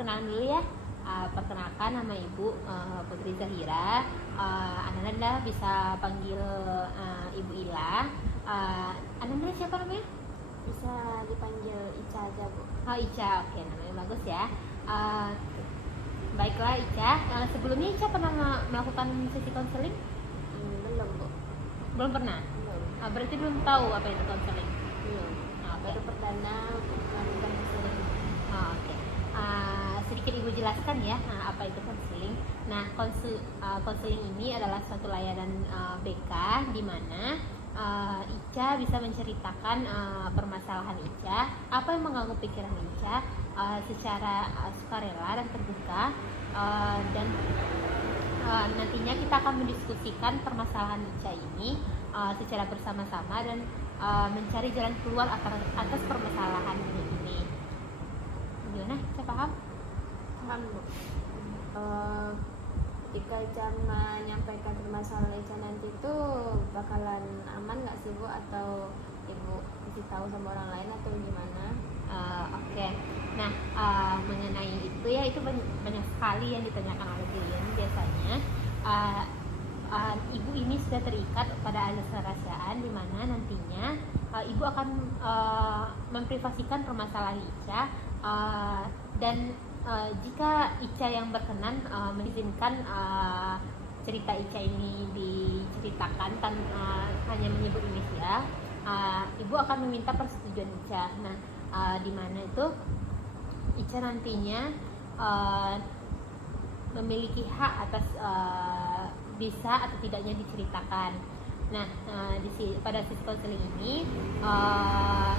perkenalan dulu ya. Perkenalkan, nama Ibu Putri Zahira. Ananda bisa panggil Ibu Ila. Ananda siapa namanya? Bisa dipanggil Ica aja, Bu. Oh, Ica, oke, namanya bagus ya. Baiklah Ica, sebelumnya Ica pernah melakukan sesi konseling? Belum, Bu. Belum pernah? Belum. Berarti belum tahu apa itu konseling? Belum. Oke. Baru perdana melakukan konseling. Oke. Sedikit Ibu jelaskan ya apa itu konseling. Nah, konseling ini adalah suatu layanan BK di mana Ica bisa menceritakan permasalahan Ica, apa yang mengganggu pikiran Ica secara sukarela dan terbuka, dan nantinya kita akan mendiskusikan permasalahan Ica ini secara bersama-sama dan mencari jalan keluar atas permasalahan ini. Gimana? Ica paham? Paham, Bu. Jika Ica menyampaikan permasalahan Ica nanti itu bakalan aman nggak sih, Bu? Atau Ibu kasih tahu sama orang lain atau gimana? Oke. Nah, mengenai itu ya, itu banyak sekali yang ditanyakan oleh klien biasanya. Ibu ini sudah terikat pada azas kerahasiaan di mana nantinya Ibu akan memprivasikan permasalahan Ica, dan jika Ica yang berkenan mengizinkan cerita Ica ini diceritakan hanya menyebut inisial, Ibu akan meminta persetujuan Ica. Nah, di mana itu Ica nantinya memiliki hak atas bisa atau tidaknya diceritakan. Nah, pada sesi konseling ini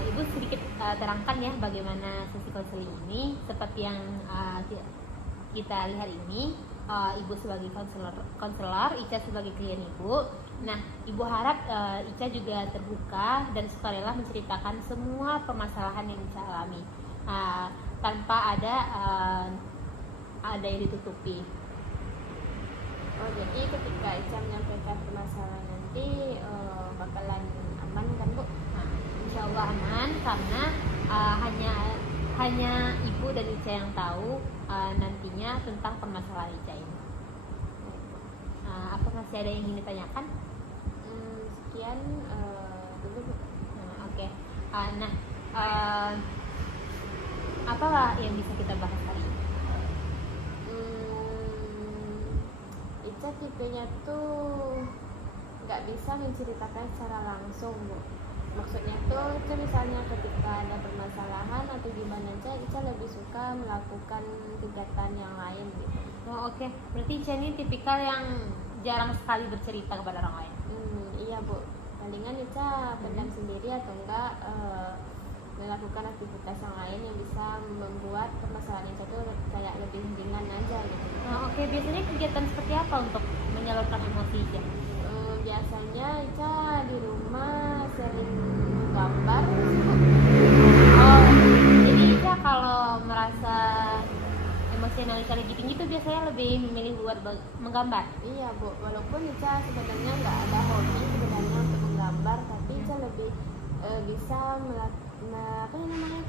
Ibu sedikit terangkan ya bagaimana sesi konseling ini. Seperti yang kita lihat ini, Ibu sebagai konselor, Ica sebagai klien Ibu. Nah, Ibu harap Ica juga terbuka dan sukarela menceritakan semua permasalahan yang Ica alami tanpa ada yang ditutupi. Oh, jadi ketika Ica menyampaikan permasalahan nanti bakalan aman kan, Bu? Nah, insya Allah aman karena hanya Ibu dan Ica yang tahu nantinya tentang permasalahan Ica ini. Apa masih ada yang ingin ditanyakan? Sekian dulu, Bu. Oke. Apa yang bisa kita bahas hari ini? Ica tipenya tuh nggak bisa menceritakan secara langsung, Bu. Maksudnya tuh Ica misalnya ketika ada permasalahan atau gimana aja, Ica lebih suka melakukan kegiatan yang lain gitu. Oh, oke. Berarti Ica ini tipikal yang jarang sekali bercerita kepada orang lain. Iya, Bu. Palingan Ica pendam sendiri atau enggak melakukan aktivitas yang lain yang bisa membuat permasalahan Ica tuh kayak lebih ringan aja gitu. Oke. Biasanya kegiatan seperti apa untuk menyalurkan emosi Ica? Biasanya Ica di rumah sering gambar. Oh, jadi Ica kalau merasa emosional Ica lagi tinggi tuh biasanya lebih memilih buat menggambar. Iya, Bu. Walaupun Ica sebenarnya nggak ada hobi sebenarnya untuk menggambar, tapi Ica lebih bisa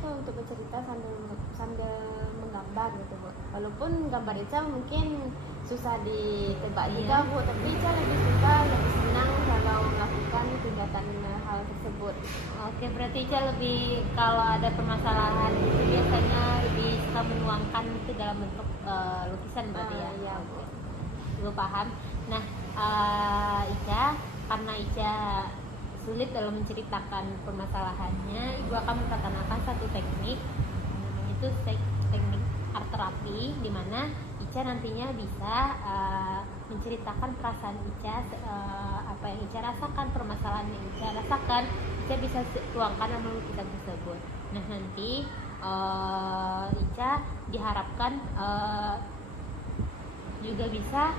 untuk bercerita sambil menggambar gitu, Bu. Walaupun gambar Ica mungkin susah ditebak juga, Bu, tapi Ica lebih suka, lebih senang kalau melakukan kegiatan hal tersebut. Oke, berarti Ica lebih kalau ada permasalahan itu biasanya lebih suka menuangkan itu dalam bentuk lukisan berarti ya? Iya, Bu. Ibu paham. Nah, Ica, karena Ica sulit dalam menceritakan permasalahannya, Ibu akan memperkenalkan satu teknik, namanya itu teknik art terapi, di mana Ica nantinya bisa menceritakan perasaan Ica, apa yang Ica rasakan, permasalahan yang Ica rasakan, Ica bisa tuangkan dalam lukisan tersebut. Nah, nanti Ica diharapkan juga bisa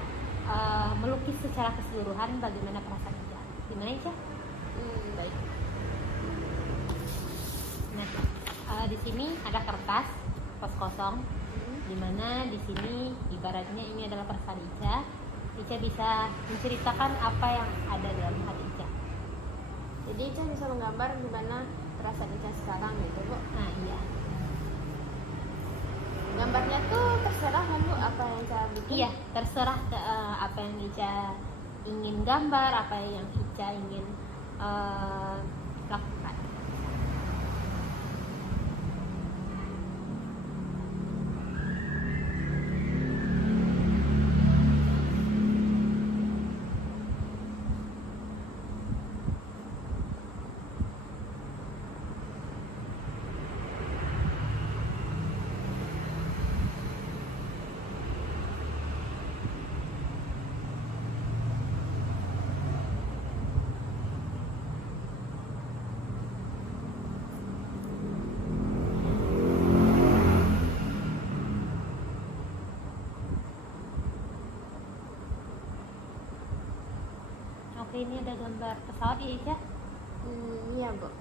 melukis secara keseluruhan bagaimana perasaan Ica. Gimana Ica? Baik. Nah, di sini ada kertas pos kosong, di mana di sini ibaratnya ini adalah perasaan Ica. Ica bisa menceritakan apa yang ada dalam hati Ica. Jadi Ica bisa menggambar gimana perasaan Ica sekarang gitu, Bu. Nah, iya. Gambarnya tuh apa yang Ica bikin? Iya, terserah apa yang Ica ingin gambar, apa yang Ica ingin lakukan. Oke, ini ada gambar pesawat ya Ica? Iya Bu. Oke,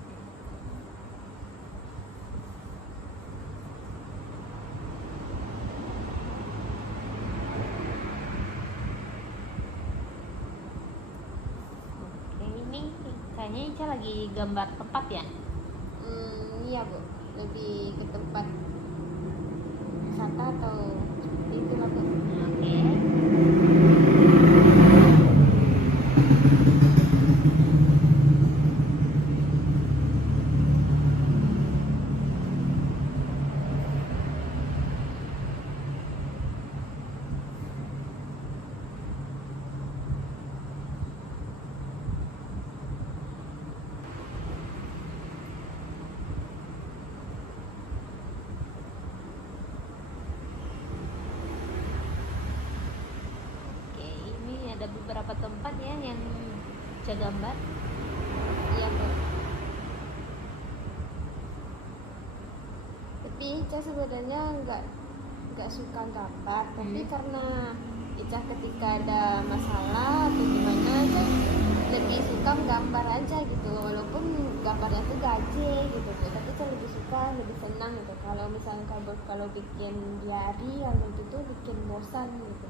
ini kayaknya Ica lagi gambar tempat ya? Iya Bu, lebih ke tempat wisata atau seperti itu lah Bu. Oke. Oke, ini ada beberapa tempat ya yang Ica gambar. Iya Bu. Tapi Ica sebenarnya nggak suka gambar, tapi karena Ica ketika ada masalah atau gimana Ica lebih suka gambar aja gitu, walaupun gambarnya tuh gaje gitu Bu, tapi Ica lebih suka, lebih senang gitu. Kalau misalnya kalau bikin diary kalau gitu bikin bosan gitu.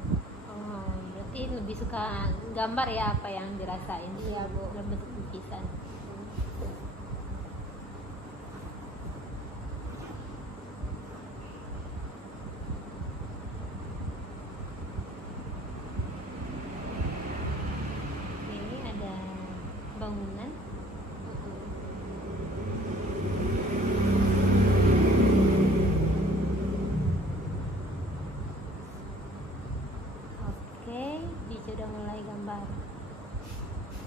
Oh, berarti lebih suka gambar ya apa yang dirasain. Iya, Bu. Dalam bentuk lukisan. Oke, ini ada bangunan. Oke, Ica udah mulai gambar.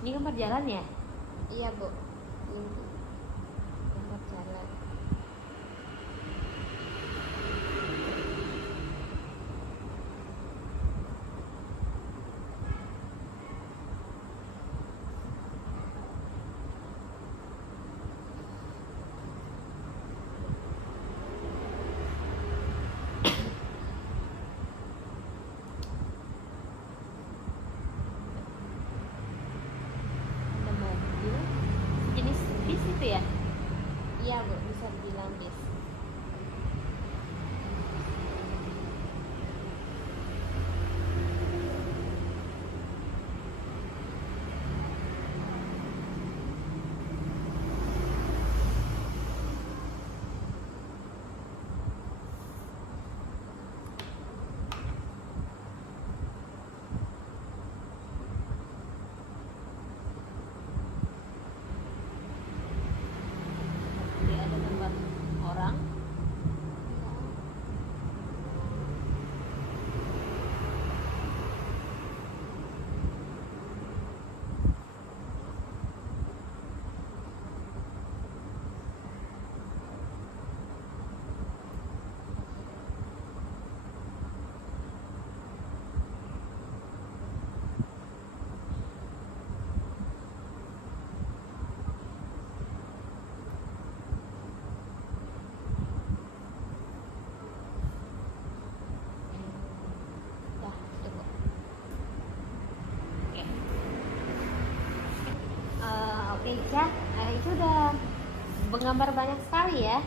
Ini gambar jalan ya? Iya Bu. Gambar jalan. Ada mobil. Jenis bis itu ya? Iya Bu, bisa dibilang bis. Oke, ada gambar orang. Ya, itu Bu. Oke. Oke Ica, Ica udah menggambar banyak sekali ya.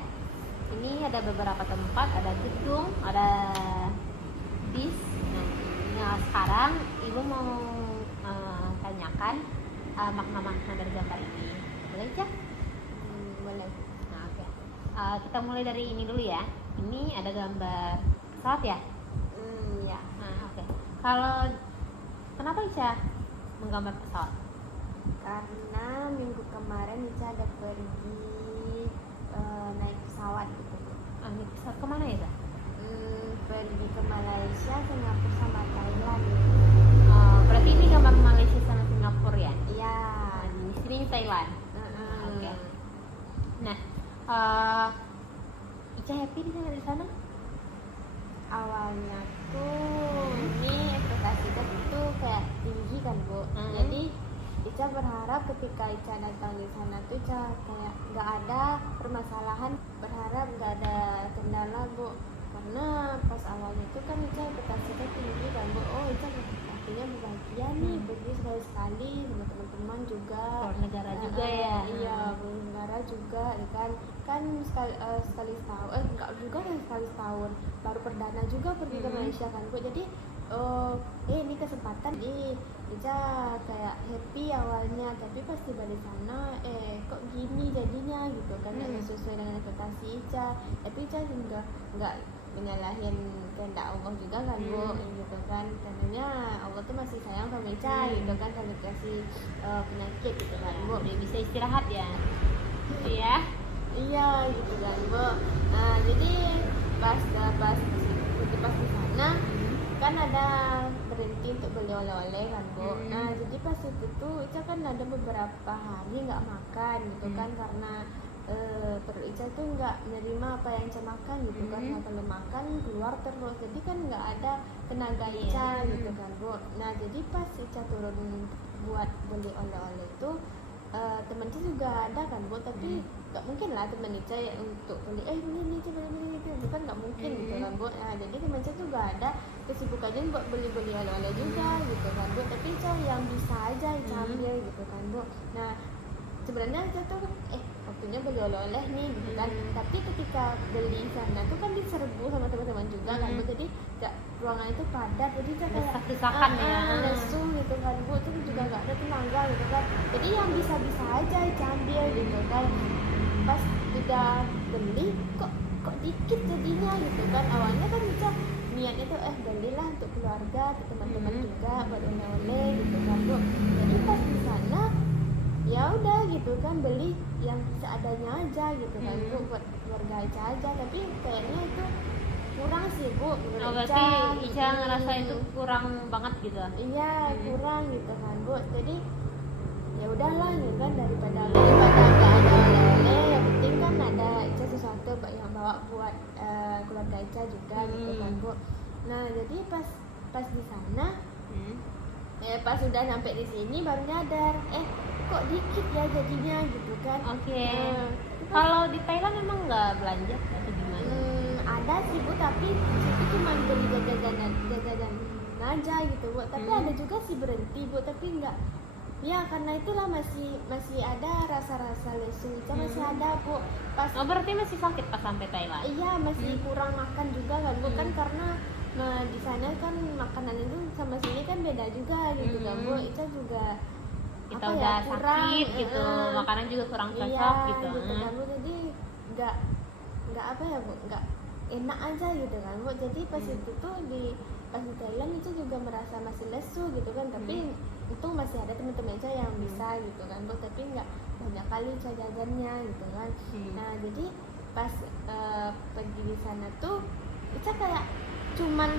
Ini ada beberapa tempat, ada gedung, ada bis. Nah, sekarang Ibu mau tanyakan makna-makna dari gambar ini. Boleh Ica? Boleh. Nah, oke. Kita mulai dari ini dulu ya. Ini ada gambar pesawat ya? Ya. Kalau kenapa Ica menggambar pesawat? Karena minggu kemarin Ica ada pergi naik pesawat gitu Bu. Ini pesawat kemana ya Kak? Pergi ke Malaysia, Singapura sama Thailand. Berarti ini gambar Malaysia sama Singapura ya? Iya. Di sini Thailand. Oke. Nah, Ica happy di sana? Awalnya tuh ini ekspektasi Ica tuh kayak tinggi kan Bu. Jadi Ica berharap ketika Ica datang di sana tuh Ica kayak nggak ada permasalahan, berharap nggak ada kendala Bu. Karena pas awalnya itu kan Ica ekspektasinya tinggi kan Bu. Oh Ica artinya berbahagia nih pergi sekali-sekali sama teman-teman juga. Keluar negara juga ya? Iya, keluar negara juga kan sekali setahun, enggak juga kan sekali setahun, baru perdana juga pergi ke Malaysia kan Bu. Jadi ini kesempatan Ica kayak happy awalnya, tapi pas tiba di sana kok gini jadinya gitu kan, nggak sesuai dengan ekspektasi Ica. Tapi Ica juga nggak menyalahin kehendak Allah juga kan Bu, gitu kan. Karena Allah tuh masih sayang sama Ica gitu kan, kalau dikasih penyakit gitu kan Bu, Dia bisa istirahat ya? Iya. iya gitu kan Bu. Nah jadi pas di sana kan ada berhenti untuk beli oleh-oleh kan Bu. Nah jadi pas itu tuh Ica kan ada beberapa hari nggak makan gitu kan, karena perut Ica tuh nggak menerima apa yang Ica makan gitu kan. Nah kalau makan keluar terus, jadi kan nggak ada tenaga Ica gitu kan Bu. Nah jadi pas Ica turun buat beli oleh-oleh itu teman Ica juga ada kan Bu, tapi nggak mungkin lah teman Ica ya untuk beli ini Ica beli itu kan nggak mungkin gitu kan Bu. Nah jadi teman Ica juga ada kesibukannya buat beli oleh-oleh juga gitu kan Bu, tapi Ica yang bisa aja Ica ambil gitu kan Bu. Nah sebenarnya Ica tuh waktunya beli oleh-oleh nih gitu kan, tapi ketika beli sana tuh kan diserbu sama teman-teman juga kan Bu, jadi ruangan itu padat, jadi Ica kayak desak-desakan ya, lesu gitu kan Bu, terus juga nggak ada tenaga gitu kan, jadi yang bisa-bisa aja Ica ambil gitu kan. Pas udah beli kok dikit jadinya gitu kan. Awalnya kan Ica niatnya tuh belilah untuk keluarga, untuk teman-teman juga buat oleh-oleh gitu kan Bu. Jadi pas di sana ya udah gitu kan, beli yang seadanya aja gitu kan Bu, buat keluarga Ica aja, tapi kayaknya itu kurang sih Bu menurut berarti Ica ngerasa itu kurang banget gitu? Iya kurang gitu kan Bu. Jadi ya udahlah gitu kan, daripada nggak ada oleh-oleh, yang penting kan ada Ica sesuatu yang bawa buat keluarga Ica juga gitu kan Bu. Nah jadi pas di sana pas sudah sampai di sini baru nyadar kok dikit ya jadinya gitu kan. Kalau di Thailand memang nggak belanja atau gimana? Ada sih Bu, tapi itu cuma beli jajanan aja gitu Bu. Tapi ada juga sih berhenti Bu, tapi nggak. Ya karena itulah masih ada rasa-rasa lesu, masih ada Bu. Berarti masih sakit pas sampai Thailand? Iya masih kurang makan juga kan Bu, kan karena di sana kan makanan itu sama sini kan beda juga gitu kan Bu. Ica juga kita udah kurang, sakit gitu, makanan juga kurang cocok iya, gitu kan Bu. Jadi nggak apa ya Bu, nggak enak aja gitu kan Bu. Jadi pas itu tuh pas di Thailand Ica juga merasa masih lesu gitu kan, tapi untung masih ada teman-teman Ica yang bisa gitu kan Bu, tapi nggak banyak kali Ica jajannya gitu kan. Nah jadi pas pergi di sana tuh Ica kayak cuman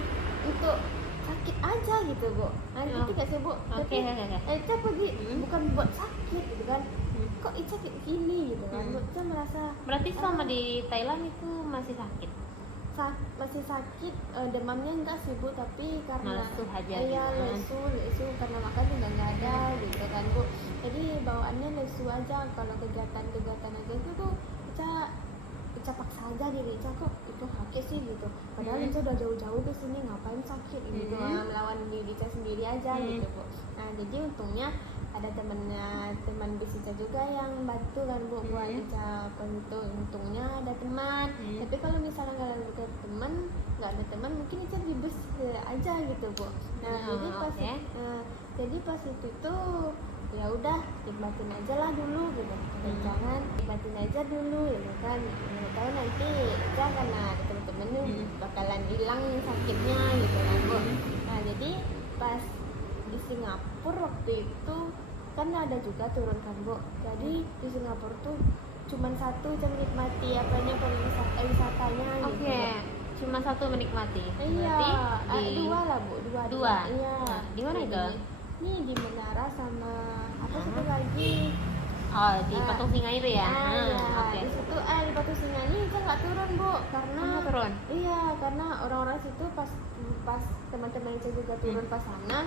untuk sakit aja gitu Bu. Nah itu gak sih Bu? Tapi Ica pergi bukan buat sakit gitu kan. Kok Ica kayak gini gitu kan Bu. Ica merasa. Berarti selama di Thailand itu masih sakit? Masih sakit, demamnya enggak sih Bu, tapi karena lesu aja iya gitu. lesu karena makan juga nggak ada gitu kan Bu. Jadi bawaannya lesu aja. Kalau kegiatan aja itu tuh Ica paksa aja diri Ica, kok itu sakit sih gitu, padahal Ica udah jauh-jauh ke sini ngapain sakit gitu, melawan diri Ica sendiri aja gitu Bu. Nah jadi untungnya ada teman bis Ica juga yang bantu kan Bu buat Ica untungnya ada teman. Tapi kalau misalnya nggak ada teman mungkin Ica di bus aja gitu Bu. Nah jadi pas itu tuh ya udah nikmatin aja lah dulu gitu, jangan nikmatin aja dulu gitu kan. Nggak tahu nanti Ica karena ada temen-temen bakalan hilang sakitnya gitu kan Bu. Nah jadi Jadi pas di Singapura waktu itu kan ada juga turun kan Bu. Jadi di Singapura tuh cuman satu Ica menikmati apanya wisatanya gitu. Oke, cuma satu menikmati. Iya, Berarti dua lah Bu, dua. Iya. Nah, di mana itu? Nih di Menara sama apa satu lagi? Oh, di Patung Singa itu ya. Iya. Oke. Di situ di Patung Singa ini Ica nggak turun Bu, karena Kamu turun. Iya, karena orang-orang situ pas teman-teman Ica juga turun pas sana,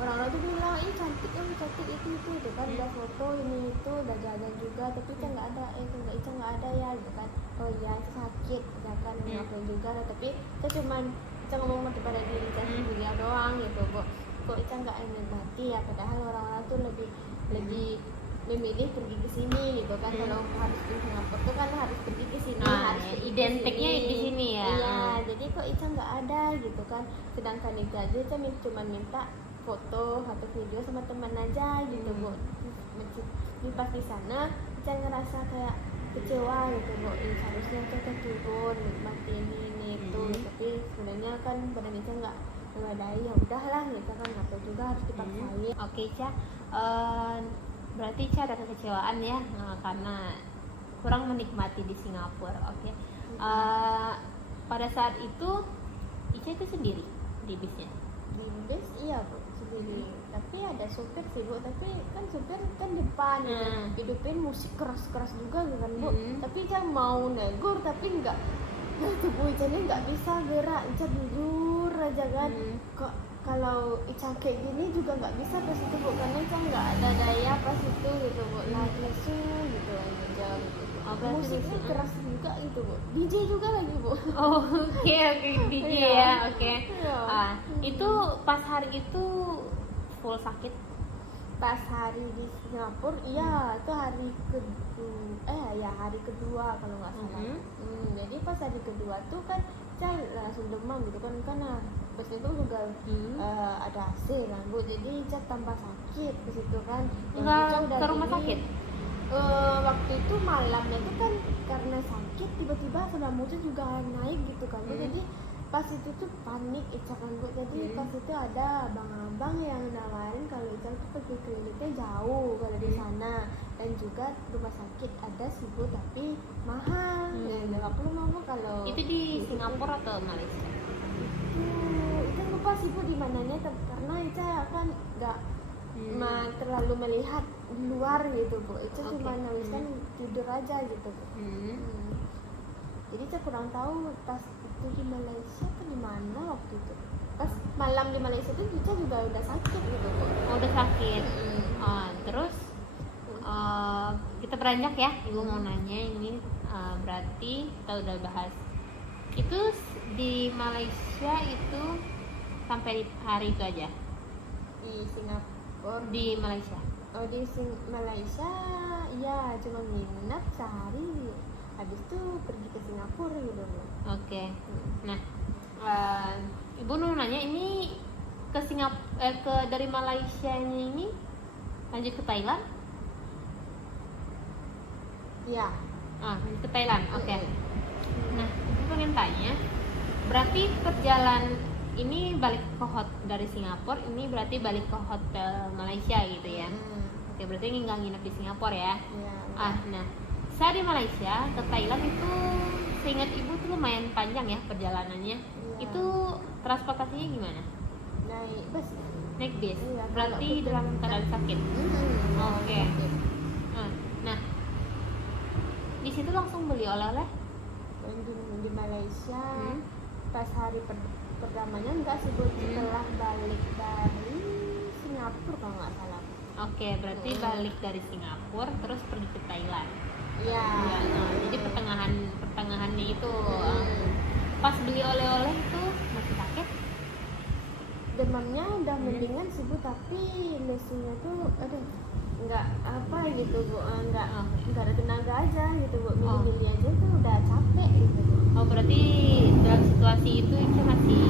orang-orang tuh bilang ini cantik itu kan, udah foto ini itu udah jalan juga, tapi Ica nggak ada, Ica nggak ada ya gitu kan. Oh iya, Ica sakit ya kan, ngapain juga lah, tapi Ica ngomong kepada diri Ica sendiri doang gitu Bu. Kok Ica nggak menikmati ya, padahal orang-orang tuh lebih memilih pergi ke sini gitu kan. Kalau harus di Singapura tuh kan harus pergi ke sini, harus pergi identiknya ke di sini ya. Iya, jadi kok Ica nggak ada gitu kan. Sedangkan Ica aja cuma minta foto atau video sama teman aja gitu Bu. Di pas di sana Ica ngerasa kayak kecewa gitu Bu. Harusnya Ica turun nikmati ini itu, tapi sebenarnya kan badan Ica nggak memadai, ya udahlah gitu kan, apa juga harus dipaksain. Oke, Ca. Berarti Ica ada kekecewaan ya, karena kurang menikmati di Singapura. Oke. Pada saat itu Ica itu sendiri di bisnya. Di bis iya Bu, sendiri. Tapi ada supir sih Bu, tapi kan supir kan depan hidupin musik keras-keras juga kan Bu. Tapi Ica mau negur tapi enggak, tubuh Ica ini nggak bisa gerak. Ica jujur aja kan, kok kalau Ica kayak gini juga nggak bisa pas itu Bu, karena Ica nggak ada daya pas itu gitu Bu, lesu gitu aja gitu. Musiknya keras juga itu Bu, DJ juga lagi Bu. Oh, oke, DJ ya, oke. Itu pas hari itu full sakit. Pas hari di Singapura, iya itu hari kedua kalau nggak salah. Jadi pas hari kedua tuh kan Ica langsung demam gitu kan, karena pas itu juga ada AC kan Bu, jadi Ica tambah sakit di situ kan. Nggak ke rumah sakit? Waktu itu malamnya tuh kan karena sakit tiba-tiba asam lambungnya juga naik gitu kan Bu. Jadi pas itu tuh panik Ica kan Bu. Jadi pas itu ada abang-abang yang nawarin kalau Ica tuh pergi kliniknya jauh kalau di sana, dan juga rumah sakit ada sih Bu, tapi mahal. Ya 50 Bu kalau itu di Singapura atau Malaysia? Ica lupa sih Bu di mananya, karena Ica kan nggak terlalu melihat di luar gitu Bu. Ica cuma nuliskan tidur aja gitu Bu. Jadi Ica kurang tahu pas itu di Malaysia atau di mana waktu itu. Pas malam di Malaysia tuh Ica juga udah sakit gitu Bu. Oh, udah sakit. Terus kita beranjak ya, Ibu mau nanya ini, berarti kita udah bahas itu di Malaysia itu sampai hari itu aja. Di Singapura, di Malaysia. Oh di Malaysia ya cuma nginep sehari, habis itu pergi ke Singapura gitu Bu. Oke. Nah, Ibu mau nanya ini ke dari Malaysia ini lanjut ke Thailand? Ya. Lanjut ke Thailand. Oke. Nah, Ibu pengen tanya, berarti perjalanan ini balik ke dari Singapura, ini berarti balik ke hotel Malaysia gitu ya? Oke, berarti ini nggak nginep di Singapura ya? Nah, saya di Malaysia ke Thailand itu seingat Ibu tuh lumayan panjang ya perjalanannya. Itu transportasinya gimana? Naik bis. Berarti dalam keadaan sakit. Oke. Nah, di situ langsung beli oleh-oleh? Di Malaysia pas hari pertamanya enggak sih Bu, setelah balik dari Singapura kalau nggak salah. Oke, berarti balik dari Singapura terus pergi ke Thailand. Iya. Jadi pertengahannya itu pas beli oleh-oleh itu masih sakit? Demamnya udah mendingan sih Bu, tapi lesunya tuh nggak apa gitu Bu, nggak ada tenaga aja gitu Bu, milih aja tuh udah capek gitu Bu. Oh, berarti dalam situasi itu Ica masih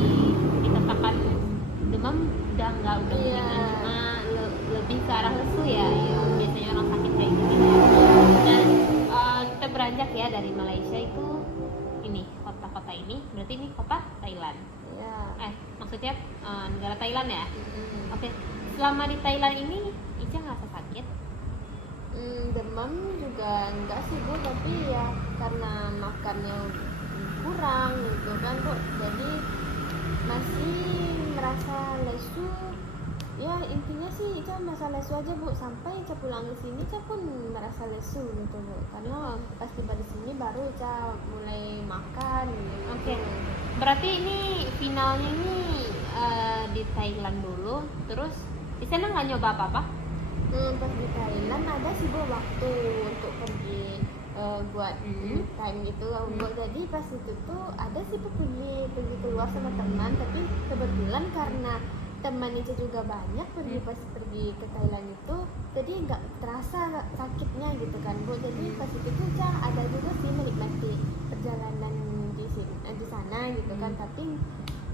dikatakan demam udah mendingan, cuma lebih ke arah lesu ya, biasanya orang sakit kayak gitu ya. Dan kita beranjak ya dari Malaysia itu ini kota-kota ini, berarti ini kota Thailand. Ya. maksudnya negara Thailand ya. Mm-mm. Oke, selama di Thailand ini Ica ngerasa sakit? Demam juga enggak sih Bu, tapi ya karena makannya kurang gitu kan Bu, jadi masih merasa lesu. Ya intinya sih Ica merasa lesu aja Bu, sampai Ica pulang ke sini Ica pun merasa lesu gitu Bu, karena pas tiba di sini baru Ica mulai makan gitu. Oke. Berarti ini finalnya ini di Thailand dulu, terus di sana nggak nyoba apa-apa? Pas di Thailand ada sih Bu waktu untuk pergi buat time gitu Bu. Jadi pas itu tuh ada sih Bu pergi keluar sama teman, tapi kebetulan karena teman itu juga banyak pergi ke Thailand itu, jadi nggak terasa sakitnya gitu kan Bu. Jadi pas itu tuh ada juga sih menikmati perjalanan di sana gitu kan, tapi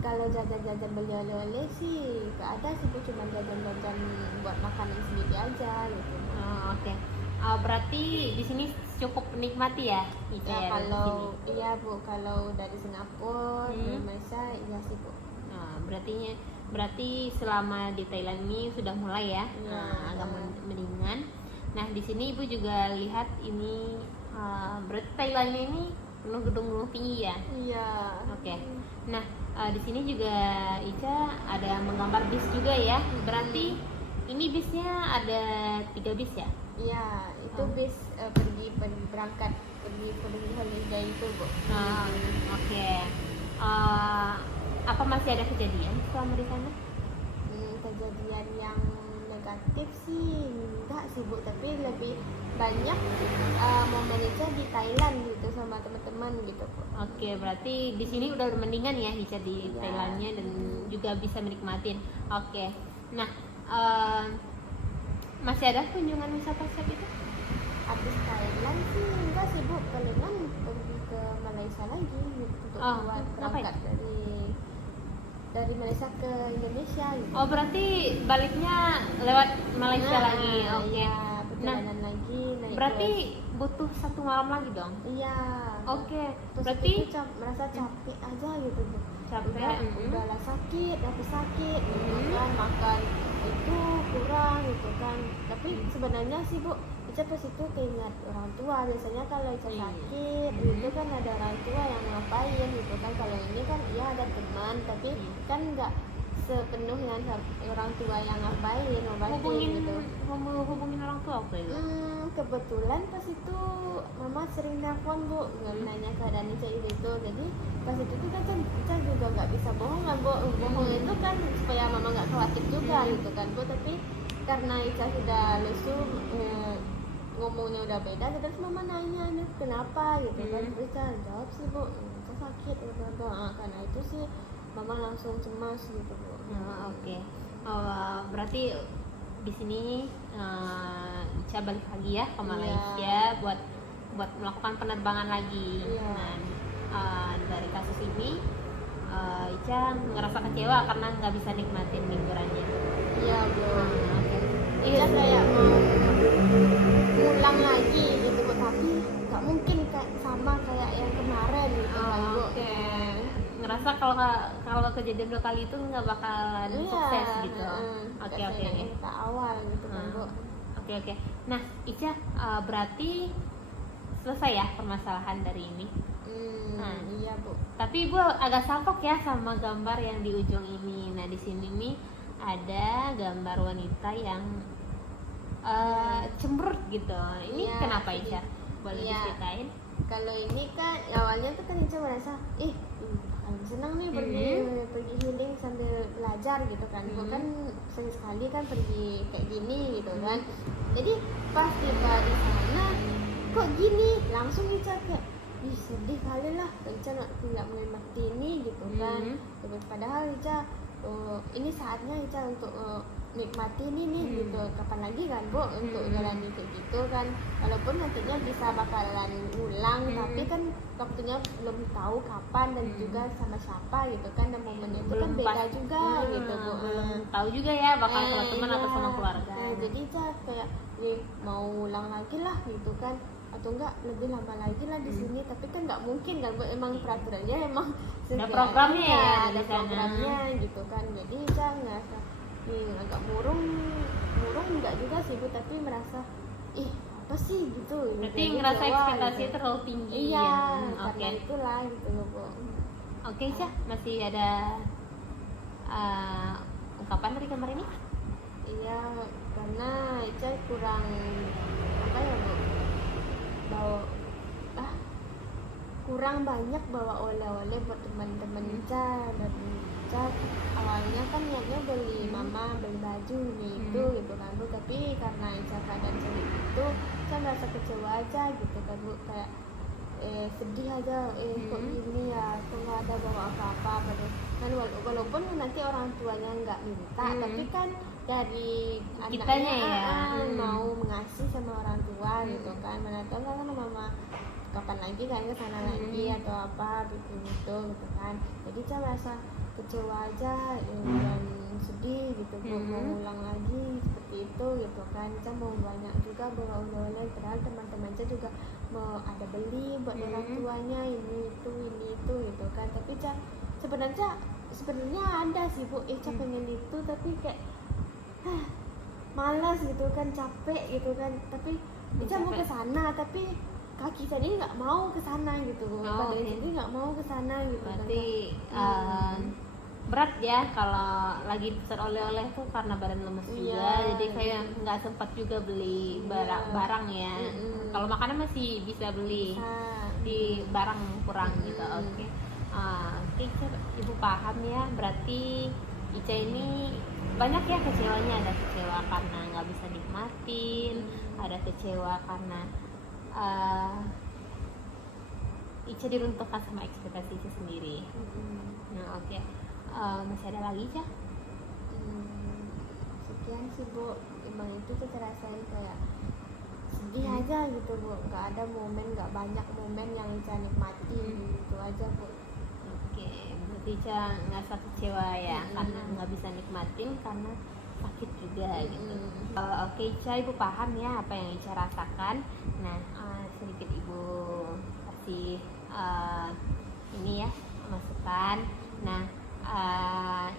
kalau jajan-jajan beli oleh-oleh sih gak ada sih Bu, cuma jajan-jajan buat makanan sendiri aja gitu. Oke. Berarti di sini cukup menikmati ya Ica Ya ya, kalau di sini. iya Bu, kalau dari Singapura, dari Malaysia iya sih Bu. Berarti selama di Thailand ini sudah mulai ya, Iya. agak mendingan. Nah di sini Ibu juga lihat ini, berarti Thailandnya ini penuh gedung-gedung tinggi ya. Iya. Oke. Nah di sini juga Ica ada menggambar bis juga ya. Berarti ini bisnya ada 3 bis ya? Iya, itu Oh. bis pergi berangkat pergi holiday itu Bu. Oke. Apa masih ada kejadian selama di sana? Kejadian yang negatif sih enggak sih Bu, tapi lebih banyak momennya di Thailand gitu sama teman-teman gitu Bu. Oke, berarti di sini udah mendingan ya Ica di Iya. Thailandnya dan juga bisa menikmatin. Oke. Nah, masih ada kunjungan wisata itu? Habis Thailand sih enggak sih Bu, palingan pergi ke Malaysia lagi gitu, untuk buat ngapain? berangkat dari Malaysia ke Indonesia gitu. Oh, berarti baliknya lewat Malaysia lagi. Oke. Iya, perjalanan lagi naik Berarti bus. butuh 1 malam lagi dong? Iya. Oke. Terus Berarti itu merasa capek aja gitu Bu. capek. Udahlah sakit gitu kan, makan itu kurang gitu kan. Tapi sebenarnya sih Bu, Ica pas itu keingat orang tua. Biasanya kalau Ica sakit itu kan ada orang tua yang ngapain gitu kan. Kalau ini kan ya ada teman, tapi kan nggak sepenuhnya orang tua yang ngapain ngobatin gitu. Hubungin orang tua waktu itu. Kebetulan pas itu mama sering telepon Bu, nanya keadaan Ica itu. Jadi pas itu tuh kan Ica juga nggak bisa bohong kan Bu. Bohong itu kan supaya mama nggak khawatir juga gitu kan Bu. Tapi karena Ica sudah lesu, ngomongnya udah beda, terus mama nanya nih kenapa gitu kan. Terus Ica jawab sih Bu, Ica sakit gitu kan. Karena itu sih mama langsung cemas gitu Bu. Oke. Berarti di sini Ica balik lagi ya ke Malaysia buat melakukan penerbangan lagi. Iya. Nah, dari kasus ini Ica ngerasa kecewa karena nggak bisa nikmatin liburannya. Iya Bu. Oke. Ica kayak mau ngulang lagi gitu Bu, tapi nggak mungkin sama kayak yang kemarin gitu kan Bu. Oke. Ngerasa kalau kejadian 2 kali itu nggak bakalan sukses gitu. Oke. Kita awal gitu kan Bu. Oke. Nah, Ica berarti selesai ya permasalahan dari ini. Iya Bu. Tapi Ibu agak salpok ya sama gambar yang di ujung ini. Nah, di sini nih ada gambar wanita yang cemberut gitu. Ini Iya, kenapa Ica? Boleh iya. diceritain? Kalau ini kan awalnya tuh kan Ica merasa senang nih pergi healing sambil belajar gitu kan. Gua kan sering sekali kan pergi kayak gini gitu kan. Jadi pas tiba di sana kok gini, langsung Ica kayak sedih kali lah, Ica nggak menikmati ini gitu kan. Padahal Ica ini saatnya Ica untuk nikmati ini nih gitu. Kapan lagi kan Bu untuk jalani kayak gitu kan. Walaupun nantinya bisa bakalan ulang, tapi kan waktunya belum tahu kapan dan juga sama siapa gitu kan. Dan momennya itu kan beda juga gitu Bu. Belum tahu juga ya bakal sama teman atau sama keluarga. Jadi Ica kayak mau ulang lagi lah gitu kan. atau enggak lebih lama lagi lah di sini. Tapi kan nggak mungkin kan Bu, emang peraturannya emang Ada sudah programnya ya ada di sana. programnya gitu kan. Jadi saya ngerasa agak murung enggak juga sih Bu, tapi merasa ih apa sih gitu. Berarti Jadi ngerasa Jawa, ekspektasi gitu. terlalu tinggi Iya, ya. karena itulah gitu loh Bu. Oke, Ica, masih ada ungkapan dari kamar ini? Iya, karena Ica kurang apa ya Bu, kurang banyak bawa oleh-oleh buat teman-teman Ica. Dan Ica awalnya kan niatnya beli mama beli baju nih itu gitu kan Bu, tapi karena Ica keadaan sulit itu Ica merasa kecewa aja gitu kan Bu, kayak sedih aja kok gini ya, kok nggak ada bawa apa-apa padahal kan walaupun nanti orang tuanya nggak minta, tapi kan dari Kitanya anaknya ya. mau mengasih sama orang tua gitu kan, mana tahu kan mama kapan lagi kan ke sana lagi atau apa gitu kan. Jadi saya merasa kecewa aja dan sedih gitu Bu, mau ulang lagi seperti itu gitu kan. Saya mau banyak juga bawa oleh-oleh, padahal teman-teman saya juga mau ada beli buat orang tuanya ini itu gitu kan. Tapi saya sebenarnya ada sih Bu, saya pengen itu tapi kayak malas gitu kan, capek gitu kan. Tapi Ica mau ke sana tapi kaki saya ini nggak mau ke sana gitu. Badan sendiri nggak mau ke sana gitu. Berarti berat ya kalau lagi pesan oleh-oleh tuh karena badan lemes juga, jadi kayak nggak sempat juga beli barang ya. Kalau makanan masih bisa beli di barang kurang gitu. Oke, Ica, Ibu paham ya. Berarti Ica ini banyak ya kecewanya, ada kecewa karena nggak bisa nikmatin, ada kecewa karena Ica diruntuhkan sama ekspektasi Ica sendiri. Nah oke. Masih ada lagi Ica? Sekian sih Bu, emang itu kita rasain kayak sedih aja gitu Bu, nggak ada momen, nggak banyak momen yang Ica nikmati gitu aja Bu. Oke, berarti Ica ngerasa kecewa ya karena nggak bisa nikmatin karena sakit juga gitu. Oke Ica, Ibu paham ya apa yang Ica rasakan. Nah sedikit Ibu kasih ini ya masukan. Nah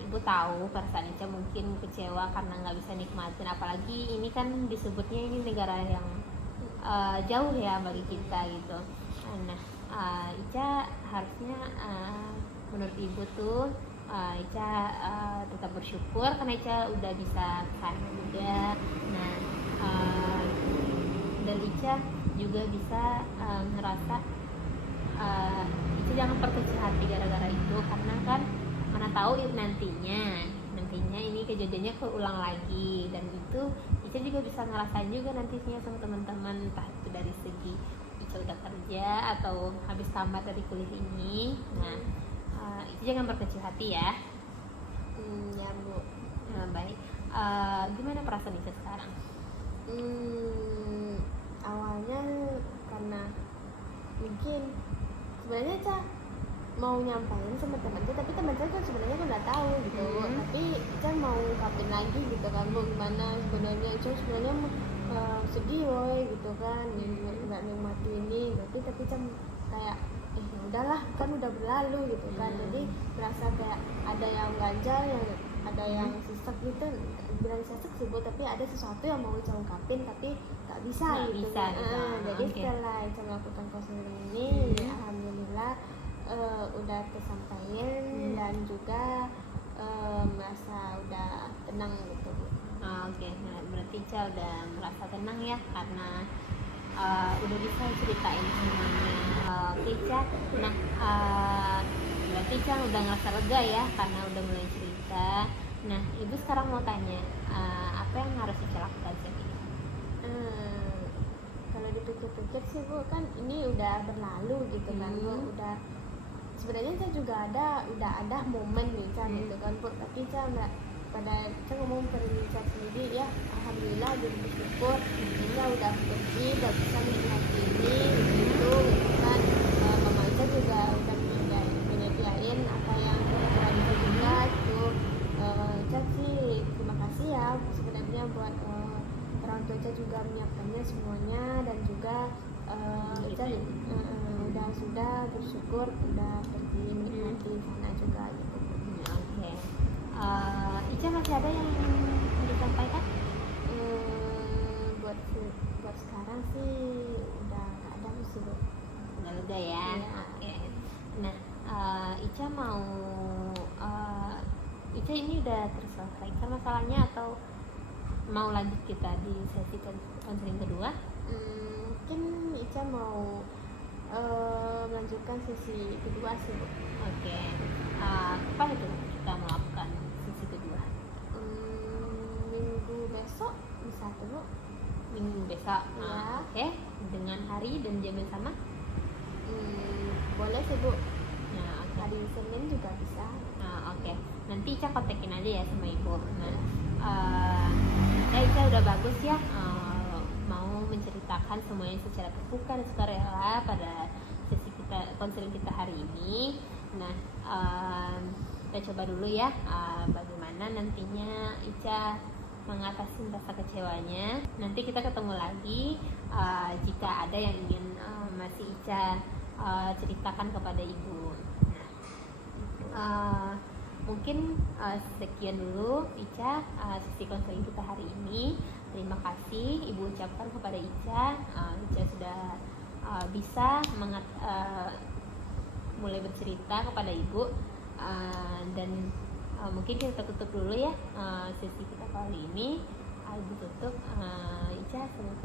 Ibu tahu perasaan Ica mungkin kecewa karena nggak bisa nikmatin, apalagi ini kan disebutnya ini negara yang jauh ya bagi kita gitu. Nah Ica harusnya menurut Ibu tuh Ica tetap bersyukur karena Ica udah bisa kesana juga. Nah dan Ica juga bisa ngerasa Ica jangan berkecil hati gara-gara itu, karena kan mana tahu nantinya ini kejadiannya keulang lagi, dan itu Ica juga bisa ngerasain juga nantinya sama teman-teman, entah itu dari segi Ica udah kerja atau habis tamat dari kuliah ini. Nah Ica jangan berkecil hati ya. Ya Bu. Baik. Gimana perasaan Ica sekarang? Awalnya karena mungkin sebenarnya Ica mau nyampain sama teman saya, tapi teman saya kan sebenarnya udah tahu gitu. Tapi Ica mau ungkapin lagi gitu kan Bu, gimana sebenarnya Ica sebenarnya sedih woy gitu kan, nggak nikmati ini tapi Ica kayak udahlah kan udah berlalu gitu kan. Jadi merasa kayak ada yang ganjal, yang ada yang sesek gitu, bilang sesek sih Bu, tapi ada sesuatu yang mau Ica ungkapin tapi nggak bisa gitu. Jadi setelah Ica melakukan konseling ini alhamdulillah udah tersampaikan dan juga merasa udah tenang gitu Bu. Oke, nah berarti Ica udah merasa tenang ya karena udah bisa ceritain semuanya. Oke Ica, nah berarti Ica udah ngerasa lega ya karena udah mulai cerita. Nah Ibu sekarang mau tanya, apa yang harus Ica lakukan saat ini? Kalau dipikir-pikir sih Bu, kan ini udah berlalu gitu kan Bu, udah sebenarnya saya juga udah ada momen nih Ica gitu kan Bu, tapi Ica pada saya ngomong ke diri saya sendiri ya, alhamdulillah bersyukur Ica udah pergi, udah bisa menikmati ini gitu kan. Mama Ica juga udah menyediain apa yang Ica juga gitu. Ica sih terima kasih ya sebenarnya buat orang tua Ica juga menyiapkannya semuanya, dan juga Ica udah sudah bersyukur udah pergi menikmati sana juga gitu. Oke. Ica masih ada yang disampaikan? Buat sekarang sih udah nggak ada sih Bu. Udah lega ya. Iya. Oke. Nah, Ica mau Ica ini udah terselesaikan masalahnya atau mau lanjut kita di sesi konseling kedua? Mungkin Ica mau melanjutkan sesi kedua sih Bu. Oke. Apa itu kita melakukan sesi kedua? Minggu besok bisa tuh Bu. Minggu besok. Ya. Oke. Dengan hari dan jam yang sama? Boleh sih Bu. Nah, oke. Hari Senin juga bisa. Oke. Nanti Ica kontakin aja ya sama ibu. Nah, Ica udah bagus ya, mau menceritakan semuanya secara terbuka dan sukarela pada sesi kita konseling kita hari ini. Nah, kita coba dulu ya, bagaimana nantinya Ica mengatasi rasa kecewanya. Nanti kita ketemu lagi jika ada yang ingin masih Ica ceritakan kepada ibu. Nah, mungkin sekian dulu Ica sesi konseling kita hari ini. Terima kasih Ibu ucapkan kepada Ica. Ica sudah bisa mulai bercerita kepada Ibu, dan mungkin kita tutup dulu ya sesi kita kali ini. Ibu tutup. Ica, assalamualaikum